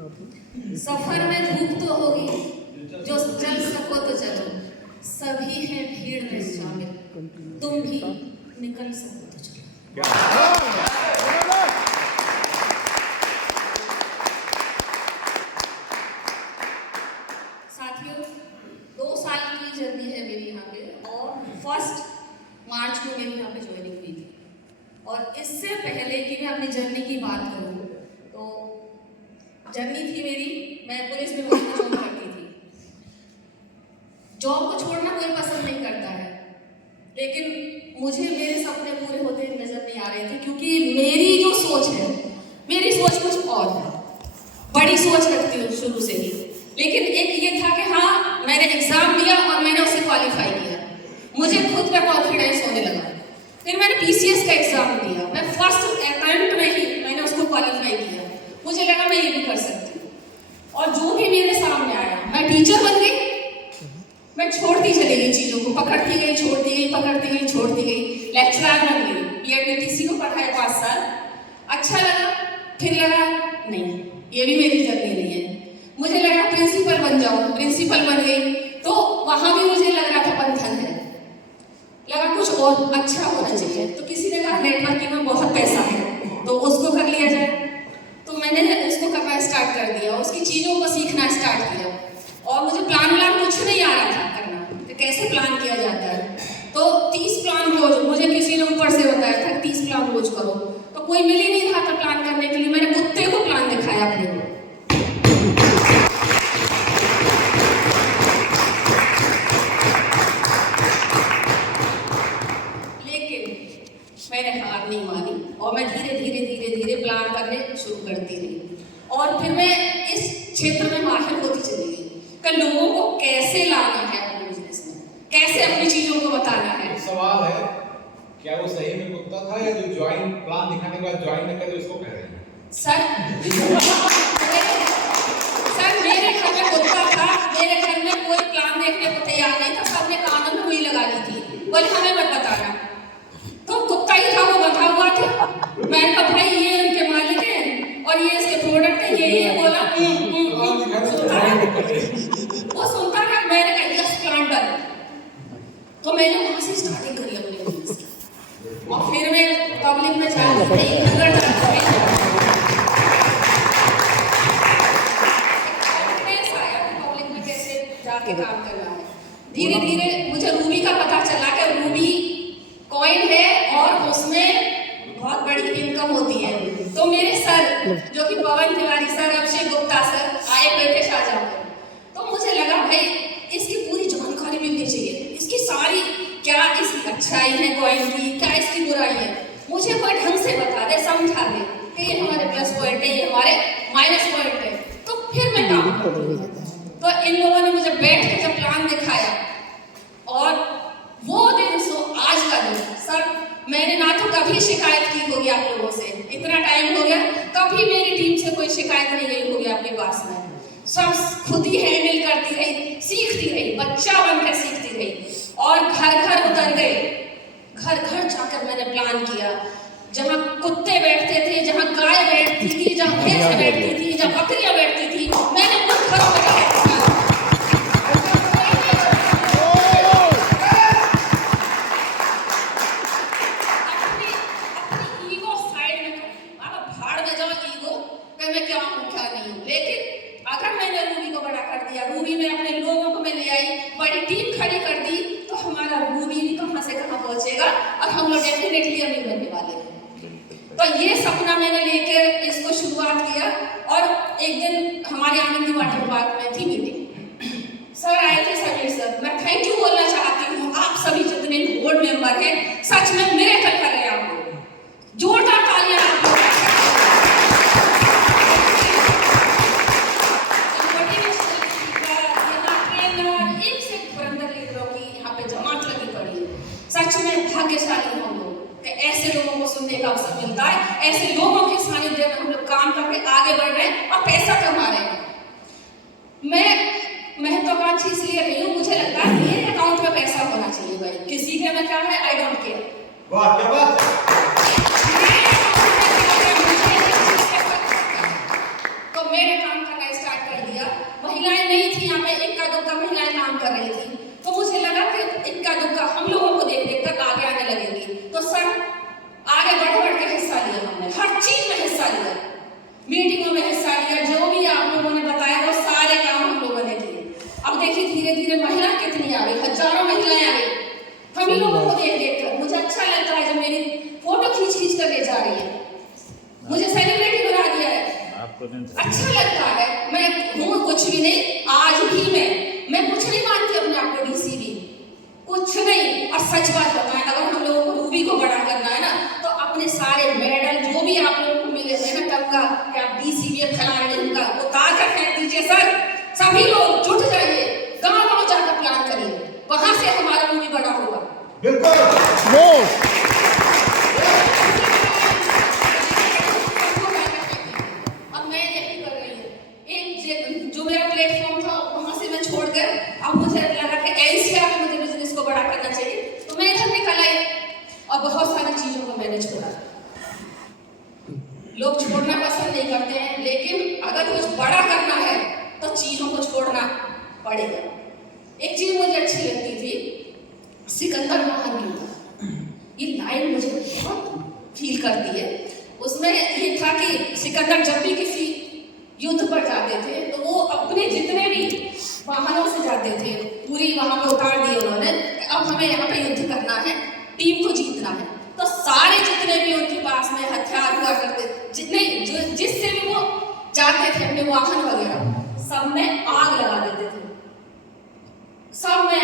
सफर में धूप तो होगी, जो चल सको तो चलो, सभी हैं भीड़ में शामिल, तुम भी निकल सको तो चलो। साथियों, 2 साल की जर्नी है मेरी यहाँ पे, और 1 मार्च को मेरी यहाँ पे ज्वाइनिंग हुई थी। और इससे पहले कि मैं अपनी जर्नी की बात करूँ, तो जर्नी थी मेरी, मैं पुलिस में जॉब करती थी। जॉब को छोड़ना कोई पसंद नहीं करता है, लेकिन मुझे मेरे सपने पूरे होते नजर नहीं आ रहे थे, क्योंकि मेरी जो सोच है, मेरी सोच कुछ और है। बड़ी सोच रखती हूँ शुरू से ही, लेकिन एक ये था कि हाँ, मैंने एग्जाम दिया और मैंने उसे क्वालिफाई किया, मुझे खुद पे कॉन्फिडेंस होने लगा। फिर मैंने पीसीएस का एग्जाम दिया, मैं फर्स्ट अटेम्प्ट में ही मैंने उसको क्वालिफाई किया। मुझे लगा मैं ये भी कर सकती हूँ, और जो भी मेरे सामने आया, मैं टीचर बन गई। मैं छोड़ती चली गई चीज़ों को, पकड़ती गई, छोड़ती गई, पकड़ती गई, छोड़ती गई। लेक्चरर बन गई, बीएड को पढ़ाया 5 साल। अच्छा लगा, फिर लगा नहीं, ये भी मेरी जर्नी नहीं है। मुझे लगा प्रिंसिपल बन जाऊँ, प्रिंसिपल बन गई, तो वहाँ भी मुझे लग रहा था बंधन है, लगा कुछ और अच्छा होना चाहिए। तो किसी ने कहा नेटवर्किंग में बहुत पैसा है, तो उसको कर लिया जाए। तो मैंने उसको करना स्टार्ट कर दिया, उसकी चीज़ों को सीखना स्टार्ट किया। और मुझे प्लान कुछ नहीं आ रहा था करना, तो कैसे प्लान किया जाता है। तो 30 प्लान रोज, मुझे किसी ने ऊपर से बताया था 30 प्लान रोज करो, तो कोई मिल ही नहीं रहा था प्लान करने के लिए। मैंने कुत्ते को प्लान दिखाया अपने को। मैंने हार नहीं मानी, और मैं धीरे धीरे धीरे धीरे प्लान करने शुरू करती रही, और फिर मैं इस क्षेत्र में माहिर होती चली गई कि लोगों को कैसे लाना है अपने बिजनेस में, कैसे अपनी चीजों को बताना है। सवाल है, क्या वो सही में कुत्ता था, या जो ज्वाइन प्लान दिखाने के बाद ज्वाइन न करे उसको कह रहे हैं? सर मेरे घर में कुत्ता था, मेरे घर में कोई प्लान देखने को तैयार नहीं था, सबने कानों में हुई लगा दी थी, बोले हमें मत बताना। तो कुत्ता ही था, वो बता हुआ था। मैंने कहा भाई ये उनके मालिक हैं और ये इसके प्रोडक्ट है, ये बोला वो सुनता था। मैंने कहा यस प्लान डन। तो मैंने वहां से स्टार्टिंग करी अपने बिजनेस की, और फिर मैं पब्लिक में जाती रही, नगर जाती रही। पब्लिक में कैसे जाके काम करना है। धीरे धीरे मुझे रूबी का पता चला कि रूबी कॉइन है और उसमें बहुत बड़ी इनकम होती है। तो मेरे सर, जो कि पवन तिवारी सर, अभिषेक गुप्ता सर आए हुए थे शाहजहां में, तो मुझे लगा भाई इसकी पूरी जानकारी मिलनी चाहिए, इसकी सारी, क्या इसकी अच्छाई है कॉइन की, क्या इसकी बुराई है, मुझे कोई ढंग से बता दे, समझा दे कि ये हमारे प्लस पॉइंट है, ये हमारे माइनस पॉइंट है, तो फिर मैं काम करूँ। तो इन लोगों ने मुझे बैठ के जब प्लान दिखाया, और वो दिन सो आज का दिन। सर मैंने ना तो कभी शिकायत की होगी आप लोगों से, इतना टाइम हो गया, कभी मेरी टीम से कोई शिकायत नहीं गई होगी आपके पास में। सब खुद ही हैंडल करती रही, सीखती रही, बच्चा बनकर सीखती रही, और घर घर उतर गए। घर घर जाकर मैंने प्लान किया, जहाँ कुत्ते बैठते थे, जहाँ गाय बैठती थी, जहाँ भैंस बैठती थी, जहाँ बकरियां बैठती थी, मैंने उन घरों में जाकर मैं क्या हूँ क्या नहीं हूँ। लेकिन अगर मैंने रूबी को बड़ा कर दिया, रूबी में अपने लोगों को मैं ले आई, बड़ी टीम खड़ी कर दी, तो हमारा रूबी भी कहाँ से कहाँ पहुंचेगा, और हम लोग डेफिनेटली अमीर बनने वाले हैं। तो ये सपना मैंने लेकर इसको शुरुआत किया। और एक दिन हमारे आनंदी वाटर पार्क में थी मीटिंग, सर आए थे समीर सर। मैं थैंक यू बोलना चाहती हूँ, आप सभी जितने बोर्ड मेंबर हैं, सच में मिरेकल कर रहे हैं आप लोग, जोरदार तालियां आप लोग। सच में भाग्यशाली हम लोग, ऐसे लोगों को सुनने का अवसर मिलता है, ऐसे लोगों के सानिध्य में हम लोग काम करके आगे बढ़ रहे हैं और पैसा कमा रहे हैं। मैं महत्वाकांक्षी इसलिए रही हूँ, मुझे लगता है मेरे अकाउंट में पैसा होना चाहिए भाई, किसी के में क्या है आई डोंट केयर। वाह क्या बात है। तो मेरे काम नहीं थी यहाँ पे, इक्का दुक्का महिलाएं काम कर रही थी, तो मुझे लगा कि इक्का दुक्का हम लोगों को देख देख कर आगे आने लगेंगी। तो सर आगे बढ़ बढ़ के हिस्सा लिया, हमने हर चीज में हिस्सा लिया, मीटिंगों में हिस्सा लिया, जो भी आप लोगों ने बताया वो सारे काम हम लोगों ने किए। अब देखिए धीरे धीरे महिला कितनी आ गई, हजारों महिलाएं आ गई हम ही लोगों को देख देख कर। मुझे अच्छा लगता है जब मेरी फोटो खींच खींच कर ले जा रही है, मुझे सेलिब्रिटी बना दिया है, अच्छा लगता है। मैं हूँ कुछ भी नहीं, आज भी मैं कुछ नहीं मानती अपने आप को डीसीबी, कुछ नहीं। और सच बात बताएं, अगर हम लोगों को रूबी को बड़ा करना है ना, तो अपने सारे मेडल जो भी आप लोगों को मिले थे ना तब का कि आप डीसीबी खिलाड़ी उनका उतार कर फेंक दीजिए सर। सभी लोग जुट जाइए, गाँव गाँव जाकर प्लान करिए, वहां से हमारा रूबी बड़ा होगा। बिल्कुल जो मेरा प्लेटफॉर्म था वहां से मैं छोड़कर अब मुझे लगा कि एनसीआर में मुझे बिजनेस को बड़ा करना चाहिए, तो मैं इधर निकल आई और बहुत सारी चीजों को मैंने छोड़ा। लोग छोड़ना पसंद नहीं करते हैं, लेकिन अगर कुछ बड़ा करना है तो चीजों को छोड़ना पड़ेगा। एक चीज मुझे अच्छी लगती थी, सिकंदर महान की ये लाइन मुझे बहुत फील करती है। उसमें ये था कि सिकंदर जब भी किसी युद्ध पर जाते थे तो वो अपने जितने भी वाहनों से जाते थे पूरी वहां पे उतार दिए उन्होंने, अब हमें यहाँ पे युद्ध करना है, टीम को जीतना है। तो सारे जितने भी उनके पास में हथियार हुआ करते, जितने जिससे भी वो जाते थे अपने वाहन वगैरह, सब में आग लगा देते थे, सब में